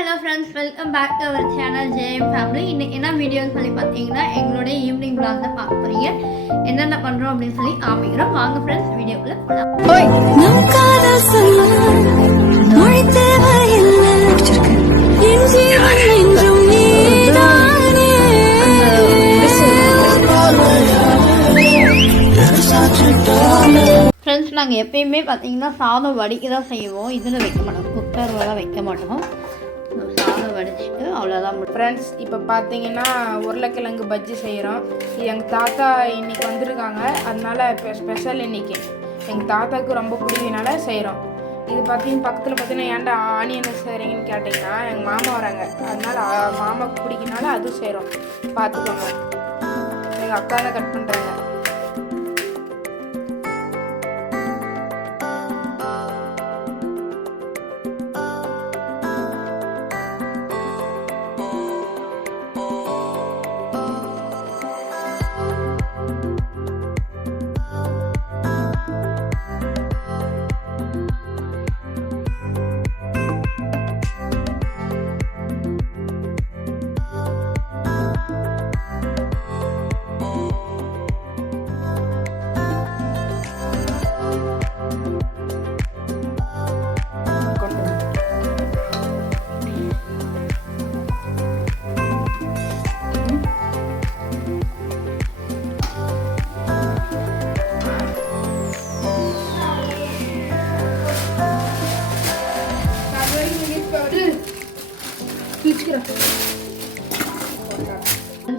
Hello friends, welcome back to our channel JM family. இன்னைக்கு என்ன வீடியோன்னு சொல்லி பார்த்தீங்கன்னா எங்களுடைய ஈவினிங் பிளாக் தான் பார்க்க போகிறீங்க. என்னென்ன பண்ணுறோம் அப்படின்னு சொல்லி காமிக்கிறோம். வாங்க ஃப்ரெண்ட்ஸ், வீடியோக்குள்ளே போகலாம். ஃப்ரெண்ட்ஸ், நாங்கள் எப்பயுமே பார்த்தீங்கன்னா சாதம் வடிக்க தான் செய்வோம். இதில் வைக்க மாட்டோம், குக்கர்லாம் வைக்க மாட்டோம். சாதம் வடிச்சிட்டு அவ்வளோதான். ஃப்ரெண்ட்ஸ், இப்போ பார்த்தீங்கன்னா உருளைக்கிழங்கு பஜ்ஜி செய்கிறோம். இது எங்கள் தாத்தா இன்றைக்கி வந்திருக்காங்க, அதனால இப்போ ஸ்பெஷல் இன்றைக்கி எங்கள் தாத்தாவுக்கு ரொம்ப பிடிக்கிறதுனால செய்கிறோம். இது பக்கத்தில் பார்த்தீங்கன்னா ஏன்டா ஆனியன் செய்கிறீங்கன்னு கேட்டிங்கன்னா எங்கள் மாமா வராங்க, அதனால் மாமாவுக்கு பிடிக்கிறனால அதுவும் செய்கிறோம். பார்த்துக்கோங்க, எங்கள் அக்கா தான் கட் பண்ணுறாங்க.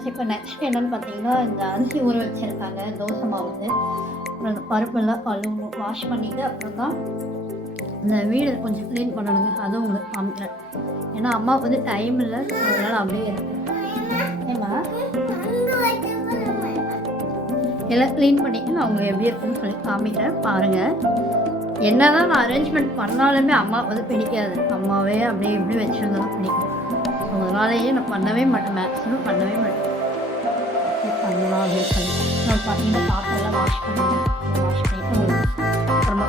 இப்போ நெக்ஸ்ட் என்னென்னு பார்த்தீங்கன்னா, இந்த அரிசி ஊற வச்சுருக்காங்க தோசை மாவுக்கு. அப்புறம் அந்த பருப்பெல்லாம் கழுவணும், வாஷ் பண்ணிவிட்டு அப்புறம் தான் இந்த வீடு கொஞ்சம் க்ளீன் பண்ணணுங்க. அதுவும் உங்களுக்கு காமிக்கிறேன். ஏன்னா அம்மாவுக்கு வந்து டைம் இல்லை, அதனால் அப்படியே இருக்கு. ஏம்மா எல்லாம் க்ளீன் பண்ணிவிட்டு நான் அவங்க எப்படி இருக்குன்னு சொல்லி காமிக்கிறேன், பாருங்கள். என்ன தான் நான் அரேஞ்ச்மெண்ட் பண்ணாலுமே அம்மாவுக்கு வந்து பிடிக்காது. அம்மாவே அப்படியே எப்படி வச்சுருந்தாலும் பிடிக்கும். அதனாலேயே நான் பண்ணவே மாட்டேன், மேக்ஸிமம் பண்ணவே மாட்டேன். பண்ணலாம் அப்படின்னு சொல்லி நான் பார்த்தீங்கன்னா பாத்திரம்லாம் வாஷ் பண்ணிவிட்டு அப்புறமா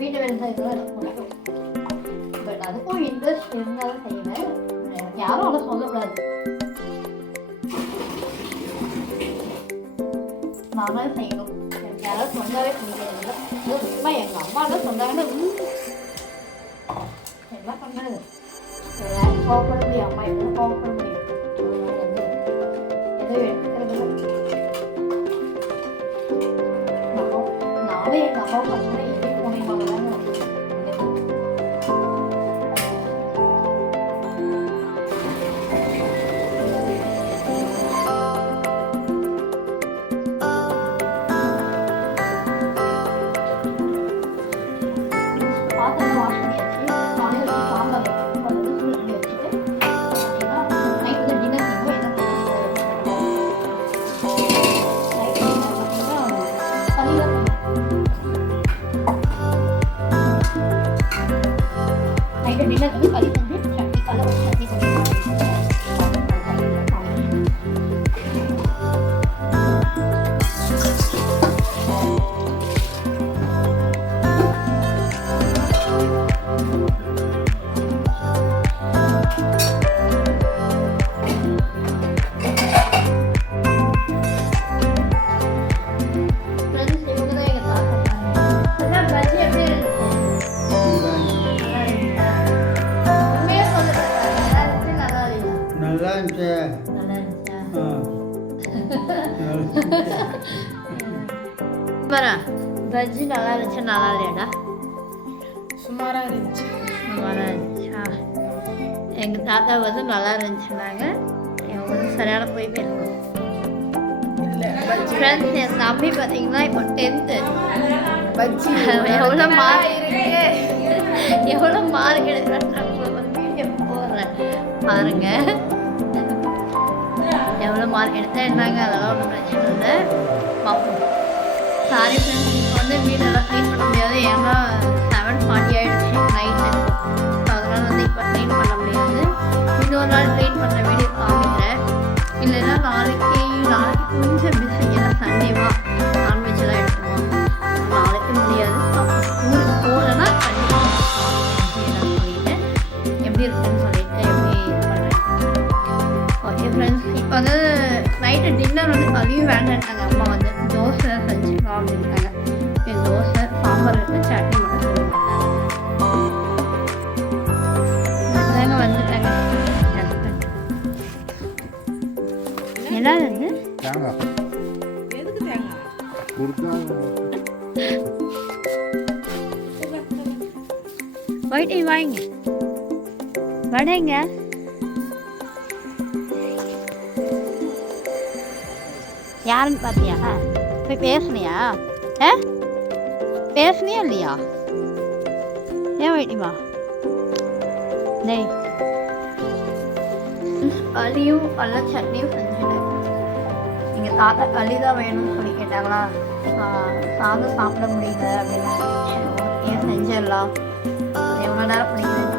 வீட்டு வேலை செய்யறதா இருக்கும். பட் அதுக்கும் இன்ட்ரெஸ்ட் இருந்தாலும் செய்வேன். யாரும் அதை சொல்லக்கூடாது, நானே செய்யணும். எனக்கு யாராவது சொன்னாவே பிடிக்கிறதில்ல. சும்மா எங்கள் அம்மா தான் சொன்னாங்கன்னா என்ன பண்ணுறது, கோவப்பட முடியும். அம்மா எப்படி கோவப்பட முடியும்? எதுவும் எடுத்துக்கிறது நானும் எங்கள் அம்மா பார்த்தீங்கன்னா எப்படி போனீங்க பஜ்ஜி நல்லா இருந்துச்சு. நல்லா இல்லையாடா? சுமாராக இருந்துச்சு. சுமாராக இருந்துச்சா? எங்கள் தாத்தா வந்து நல்லா இருந்துச்சுனாங்க. என் வந்து சரியான போய் பேசணும். ஃப்ரெண்ட்ஸ், என் தம்பி பார்த்தீங்கன்னா இப்போ 10th பஜ்ஜி எவ்வளோ மார்க் இருக்கு. எவ்வளோ மார்க் எடுக்கிறேன் வீடியோ போடுறேன் பாருங்க. எவ்வளோ மார்க் எடுத்தேன் என்னங்க அதெல்லாம் ஒன்றும் பிரச்சனை இல்லை பார்ப்போம். சாரி ஃப்ரெண்ட்ஸ், இப்போ வந்து வீடெல்லாம் க்ளீன் பண்ண முடியாது, ஏன்னா 7:40 ஆகிடுச்சு நைட்டு. ஸோ அதனால் வந்து இப்போ க்ளீன் பண்ண முடியாது. இன்னொரு நாள் க்ளீன் பண்ண வீடியோ காமிக்கிறேன். இல்லைன்னா நாளைக்கு கொஞ்சம் பிஸி, ஏன்னா சண்டேவா நான்வெஜ்லாம் எடுத்துவோம். நாளைக்கு முடியாது. ஊருக்கு போகலன்னா கண்டிப்பாக சொல்லிட்டு எப்படி இருக்குன்னு சொல்லிட்டு எப்படி இது பண்ணுறேன். ஓகே ஃப்ரெண்ட்ஸ், இப்போ வந்து நைட்டு டின்னர் வந்து கழியும் வேண்டாட்டாங்க. அம்மா வந்து தோசை செஞ்சுக்கலாம் அப்படின்ட்டாங்க. தோசை சாம்பார் எடுத்து சட்னி மட்டும் சொல்லுவாங்க. வந்துட்டாங்க. என்ன இது? போயிட்டு வாங்க வடைங்க. யாருன்னு பார்த்தியா? போய் பேசுனியா? பேசுனியா இல்லையா? ஏன் வைட்டிமா டேய் களியும் கடல சட்னியும் செஞ்சுட்டேன். எங்கள் தாத்தா களி தான் வேணும்னு சொல்லி கேட்டாங்களா, சாதம் சாப்பிட முடியல அப்படின்னு ஏன் செஞ்சிடலாம், எவ்வளோ நேரம் பிடிக்குது